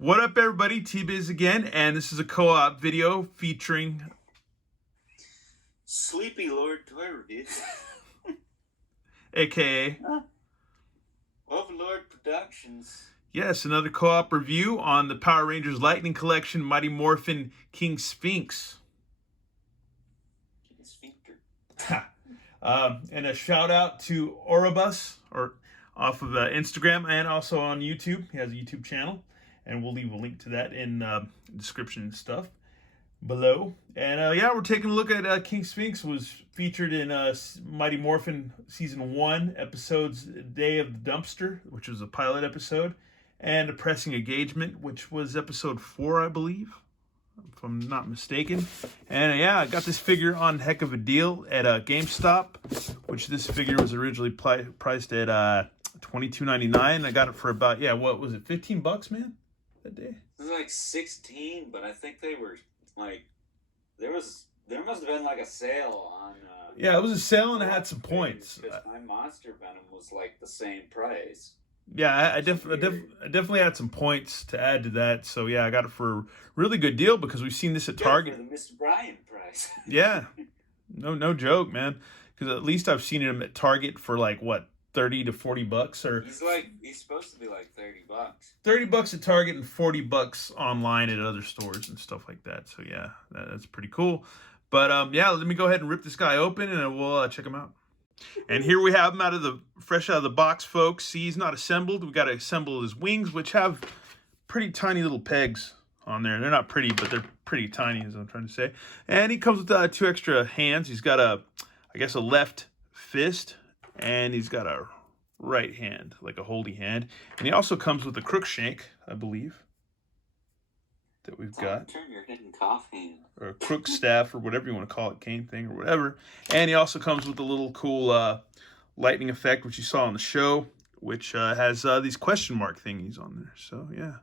What up, everybody? T-Biz again, and this is a co-op video featuring Sleepy Lord Toy Review. AKA Overlord Productions. yes, another co-op review on the Power Rangers Lightning Collection Mighty Morphin King Sphinx. King Sphincter. And a shout out to Orobus off of Instagram and also on YouTube. He has a YouTube channel, and we'll leave a link to that in the description and stuff below. And yeah, we're taking a look at King Sphinx. Was featured in Mighty Morphin Season 1 episodes Day of the Dumpster, which was a pilot episode, and A Pressing Engagement, which was episode 4, I believe, if I'm not mistaken. And yeah, I got this figure on heck of a deal at GameStop, which this figure was originally priced at $22.99. I got it for about, yeah, what was it, 15 bucks, man, that day? It was like 16, but I think they were like, there must have been like a sale on. Yeah, it was a sale and it had some points. Because my Monster Venom was like the same price. Yeah, I definitely had some points to add to that. So yeah, I got it for a really good deal because we've seen this at Target. For the Mr. Bryan price. Yeah, no joke, man. Because at least I've seen him at Target for like what, 30 to 40 bucks, or he's supposed to be like 30 bucks. 30 bucks at Target and 40 bucks online at other stores and stuff like that. So yeah, that's pretty cool. But yeah, let me go ahead and rip this guy open and we'll check him out. And here we have him fresh out of the box, folks. See, he's not assembled. We got to assemble his wings, which have pretty tiny little pegs on there. They're not pretty, but they're pretty tiny, as I'm trying to say. And he comes with 2 extra hands. He's got I guess a left fist, and he's got a right hand, like a holdy hand. And he also comes with a crook shank, I believe, that we've got. Turn your head and cough hand. Or a crook staff, or whatever you want to call it, cane thing, or whatever. And he also comes with a little cool lightning effect, which you saw on the show, which has these question mark thingies on there. So, yeah.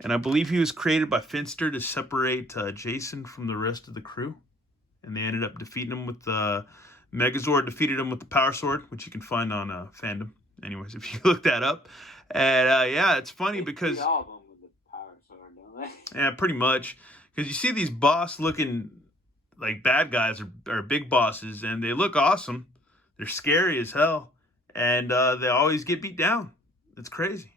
And I believe he was created by Finster to separate Jason from the rest of the crew. And they ended up defeating him with Megazord defeated him with the Power Sword, which you can find on Fandom. Anyways, if you look that up. And yeah, it's funny because... all of them with the Power Sword, don't they? Yeah, pretty much. Because you see these boss-looking, like, bad guys or big bosses, and they look awesome. They're scary as hell. And they always get beat down. It's crazy.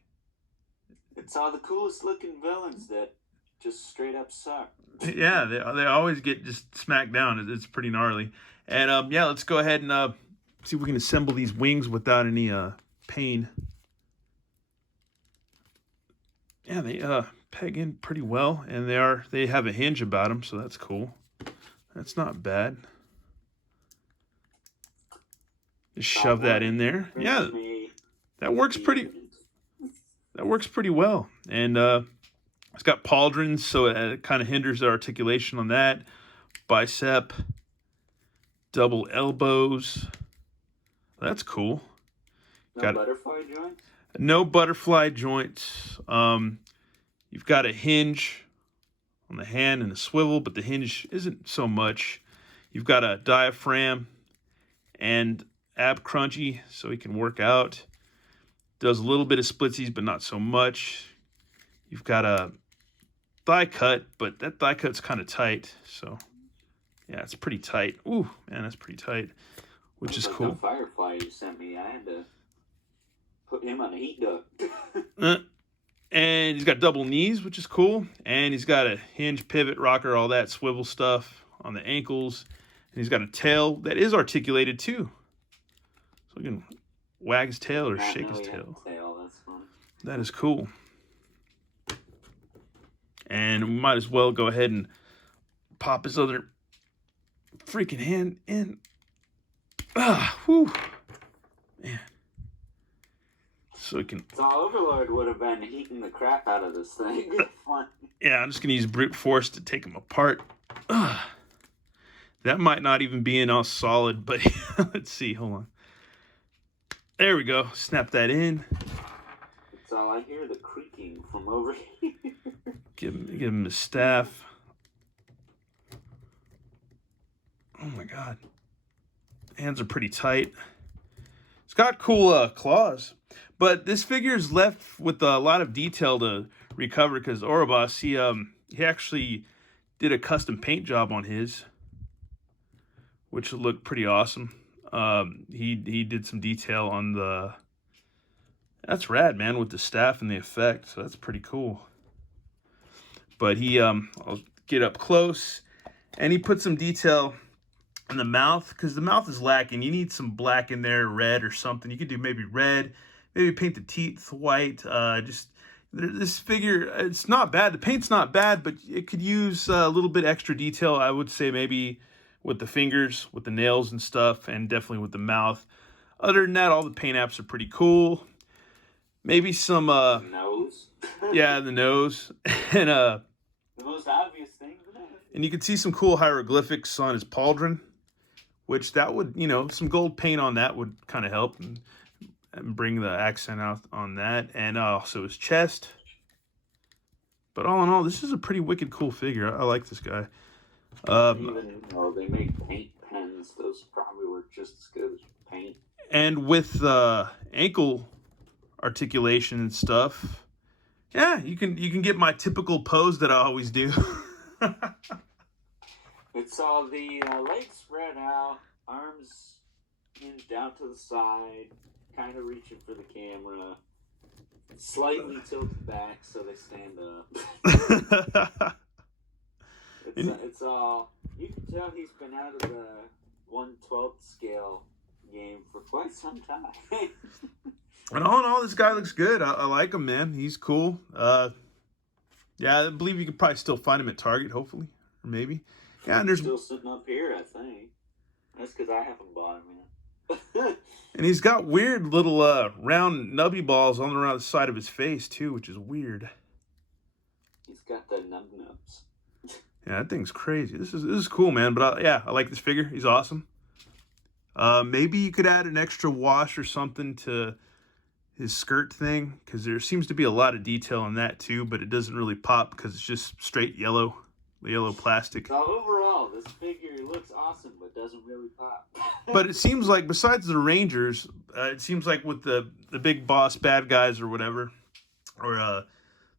It's all the coolest-looking villains that just straight up suck. Yeah, they always get just smacked down. It's pretty gnarly. And, yeah, let's go ahead and see if we can assemble these wings without any pain. Yeah, they peg in pretty well, and they have a hinge about them, so that's cool. That's not bad. Just shove that in there. Yeah, that works pretty well. And it's got pauldrons, so it kind of hinders the articulation on that. Bicep, double elbows. That's cool. No butterfly joints? No butterfly joints. You've got a hinge on the hand and a swivel, but the hinge isn't so much. You've got a diaphragm and ab crunchy, so he can work out. Does a little bit of splitsies, but not so much. You've got a thigh cut, but that thigh cut's kind of tight, so yeah, it's pretty tight. Ooh, man, that's pretty tight, which is cool. The Firefly you sent me, I had to put him on a heat duct. And he's got double knees, which is cool. And he's got a hinge, pivot, rocker, all that swivel stuff on the ankles. And he's got a tail that is articulated too. So he can wag his tail or shake his tail. That's fun. That is cool. And we might as well go ahead and pop his other freaking hand in. Ah, whew. Man. So we can... So Overlord would have been heating the crap out of this thing. Yeah, I'm just going to use brute force to take them apart. That might not even be in all solid, but let's see. Hold on. There we go. Snap that in. That's all I hear, the creaking from over here. Give him the staff. Oh, my God. Hands are pretty tight. It's got cool claws. But this figure is left with a lot of detail to recover because Orobas, he actually did a custom paint job on his, which looked pretty awesome. He did some detail on the. That's rad, man, with the staff and the effect. So that's pretty cool. But I'll get up close, and he put some detail in the mouth because the mouth is lacking. You need some black in there, red or something. You could do maybe red, maybe paint the teeth white. This figure, it's not bad. The paint's not bad, but it could use a little bit extra detail. I would say maybe with the fingers, with the nails and stuff, and definitely with the mouth. Other than that, all the paint apps are pretty cool. Maybe some nose. Yeah, the nose. And the most obvious thing. And you can see some cool hieroglyphics on his pauldron, which that would, some gold paint on that would kind of help and bring the accent out on that. And also his chest. But all in all, this is a pretty wicked cool figure. I like this guy. Even though they make paint pens, those probably work just as good as paint. And with ankle articulation and stuff, yeah, you can get my typical pose that I always do. It's all the legs spread out, arms hinged out to the side, kind of reaching for the camera, slightly tilted back so they stand up. It's all, you can tell he's been out of the 1/12 scale game for quite some time. And all in all, this guy looks good. I like him, man. He's cool. Yeah, I believe you could probably still find him at Target, hopefully, or maybe. Yeah, and there's still sitting up here, I think. That's because I haven't bought him yet. And he's got weird little round nubby balls on around the side of his face too, which is weird. He's got the nub nubs. Yeah, that thing's crazy. This is cool, man. But I like this figure. He's awesome. Maybe you could add an extra wash or something to his skirt thing, because there seems to be a lot of detail in that too, but it doesn't really pop because it's just straight yellow plastic. So overall, this figure looks awesome, but doesn't really pop. But it seems like besides the Rangers, it seems like with the big boss bad guys or whatever, or the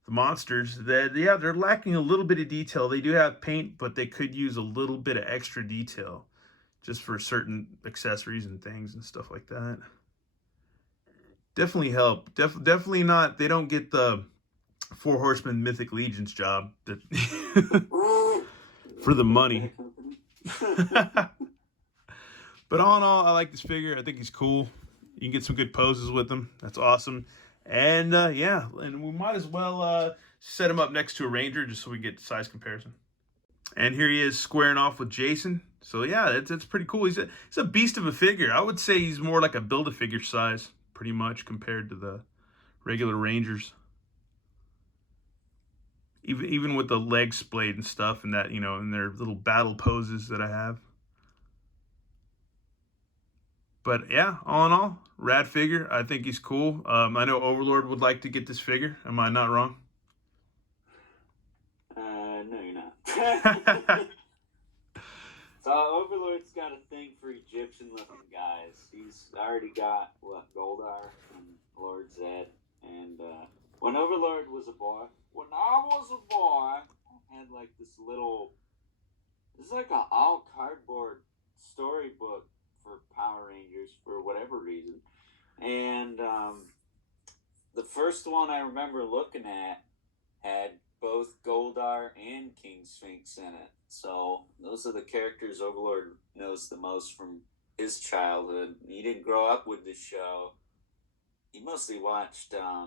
monsters, that they're lacking a little bit of detail. They do have paint, but they could use a little bit of extra detail just for certain accessories and things and stuff like that. Definitely help. Definitely not. They don't get the Four Horsemen Mythic Legions job for the money. But all in all, I like this figure. I think he's cool. You can get some good poses with him. That's awesome. And and we might as well set him up next to a Ranger just so we get size comparison. And here he is squaring off with Jason. So yeah, it's pretty cool. He's a beast of a figure. I would say he's more like a Build-A-Figure size, pretty much, compared to the regular Rangers. Even with the leg splayed and stuff, and that, and their little battle poses that I have. But yeah, all in all, rad figure. I think he's cool. I know Overlord would like to get this figure. Am I not wrong? No, you're not. So Overlord's got a thing for Egyptian-looking guys. He's already got Goldar and Lord Zed, and when Overlord was a boy, when I was a boy, I had like this little. It's like an all cardboard storybook for Power Rangers for whatever reason, and the first one I remember looking at had both Goldar and King Sphinx in it. So those are the characters Overlord knows the most from his childhood. He didn't grow up with this show. He mostly watched, I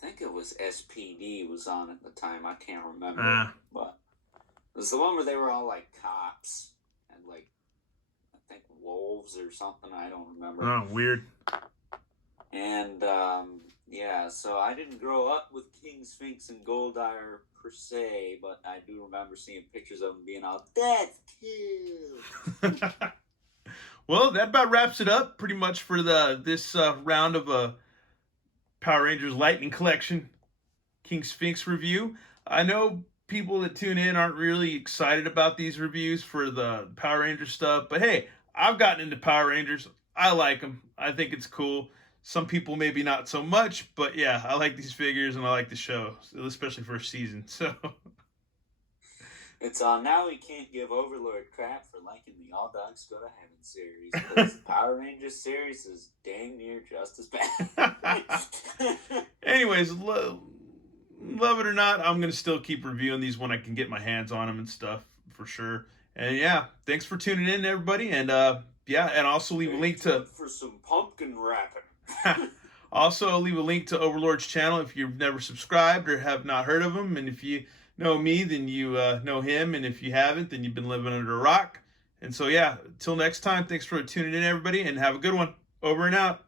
think it was SPD was on at the time. I can't remember. But it was the one where they were all like cops and like, I think wolves or something. I don't remember. Oh, weird. And so I didn't grow up with King Sphinx and Goldar per se, but I do remember seeing pictures of them being all, that's cool. Well, that about wraps it up pretty much for this round of Power Rangers Lightning Collection King Sphinx review. I know people that tune in aren't really excited about these reviews for the Power Ranger stuff, but hey, I've gotten into Power Rangers. I like them. I think it's cool. Some people maybe not so much, but yeah, I like these figures and I like the show, especially first season. So It's now we can't give Overlord crap for liking the All Dogs Go to Heaven series, because the Power Rangers series is dang near just as bad. anyways, love it or not, I'm gonna still keep reviewing these when I can get my hands on them and stuff for sure. And yeah, thanks for tuning in, everybody. And yeah, and also leave a link to for some pumpkin wrapping. also leave a link to Overlord's channel if you've never subscribed or have not heard of him. And if you know me, then you know him. And if you haven't, then you've been living under a rock. And so yeah, till next time, thanks for tuning in, everybody, and have a good one. Over and out.